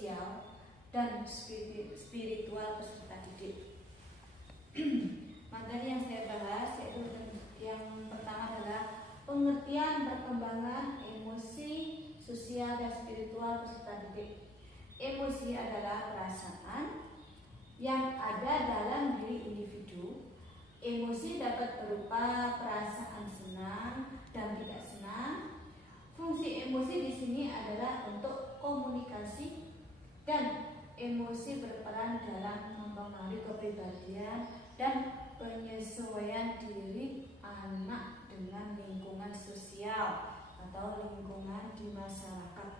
sosial dan spiritual peserta didik. Materi yang saya bahas yaitu yang pertama adalah pengertian perkembangan emosi, sosial, dan spiritual peserta didik. Emosi adalah perasaan yang ada dalam diri individu. Emosi dapat berupa perasaan senang dan tidak senang. Fungsi emosi di sini adalah untuk komunikasi, dan emosi berperan dalam mempengaruhi kepribadian dan penyesuaian diri anak dengan lingkungan sosial atau lingkungan di masyarakat.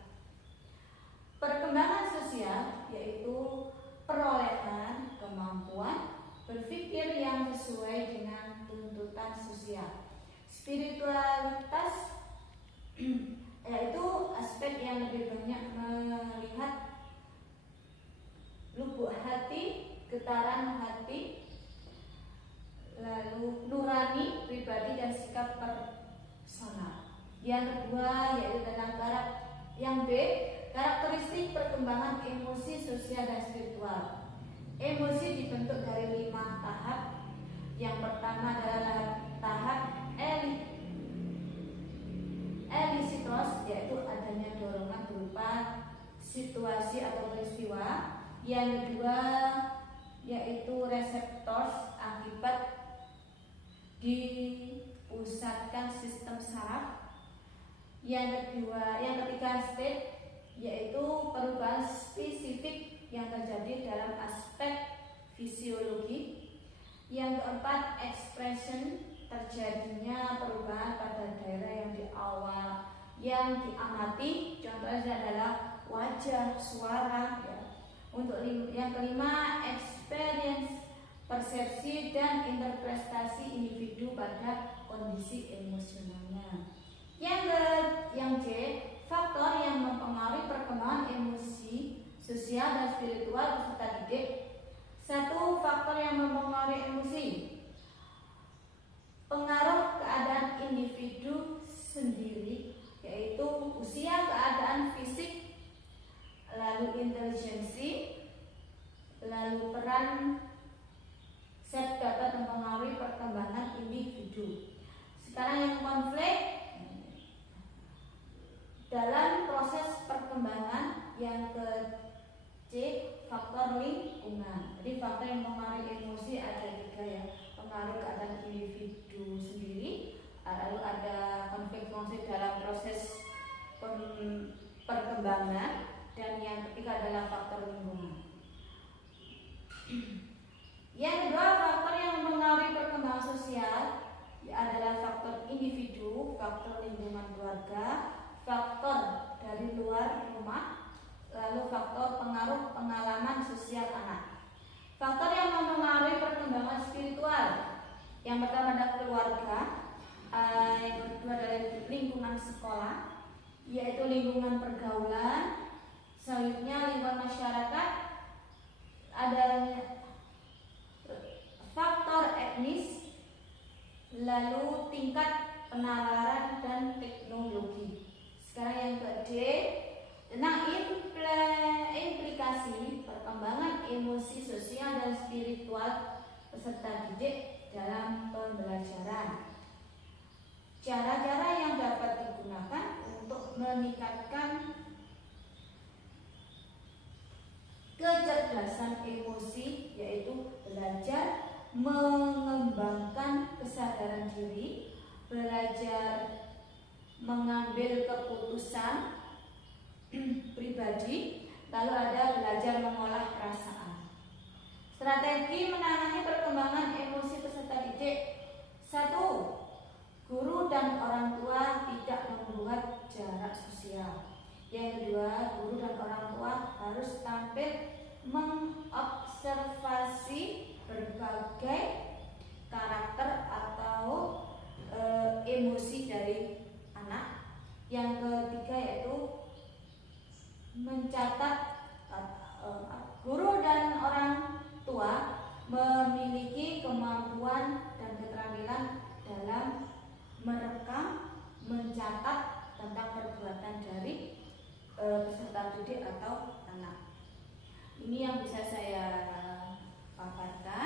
Perkembangan sosial yaitu perolehan kemampuan berpikir yang sesuai dengan tuntutan sosial. Spiritualitas yaitu aspek yang lebih banyak melihat lubuk hati, getaran hati, lalu nurani, pribadi, dan sikap personal. Yang kedua yaitu dalam yang B, karakteristik perkembangan emosi, sosial, dan spiritual. Emosi dibentuk dari 5 tahap. Yang pertama adalah tahap elisitos, yaitu adanya dorongan berupa situasi atau peristiwa. Yang kedua yaitu reseptors, akibat dipusatkan sistem saraf. Yang ketiga state, yaitu perubahan spesifik yang terjadi dalam aspek fisiologi. Yang keempat expression, terjadinya perubahan pada daerah yang diamati. Contohnya adalah wajah, suara, ya. Untuk yang kelima experience, persepsi dan interpretasi individu pada kondisi emosionalnya. Yang C, faktor yang mempengaruhi perkembangan emosi, sosial, dan spiritual peserta didik. 1. Faktor yang mempengaruhi emosi. Pengaruh keadaan individu sendiri, yaitu usia, keadaan fisik, lalu intelijensi, lalu peran set dapat mempengaruhi perkembangan individu. Sekarang yang konflik dalam proses perkembangan. Yang ke C, faktor lingkungan. Jadi faktor yang mempengaruhi emosi ada 3 ya. Pengaruh keadaan individu sendiri, lalu ada konflik dalam proses perkembangan, dan yang ketiga adalah faktor lingkungan. Yang kedua, faktor yang mempengaruhi perkembangan sosial adalah faktor individu, faktor lingkungan keluarga, faktor dari luar rumah, lalu faktor pengaruh pengalaman sosial anak. Faktor yang mempengaruhi perkembangan spiritual, yang pertama adalah keluarga, yang kedua adalah lingkungan sekolah, yaitu lingkungan pergaulan, selanjutnya lingkungan masyarakat, ada faktor etnis, lalu tingkat penalaran dan teknologi. Sekarang yang ke D, tentang implikasi perkembangan emosi, sosial, dan spiritual peserta didik dalam pembelajaran. Cara-cara yang dapat digunakan untuk meningkatkan kecerdasan emosi, yaitu belajar mengembangkan kesadaran diri, belajar mengambil keputusan pribadi, lalu ada belajar mengolah perasaan. Strategi menangani perkembangan emosi peserta didik. 1. Guru dan orang tua tidak membuat jarak sosial. Yang kedua, guru dan orang tua harus tampil mengobservasi berbagai karakter atau emosi dari anak. Yang ketiga yaitu mencatat. Guru dan orang tua memiliki kemampuan dan keterampilan dalam merekam, mencatat tentang perbuatan dari peserta didik atau anak. Ini yang bisa saya paparkan.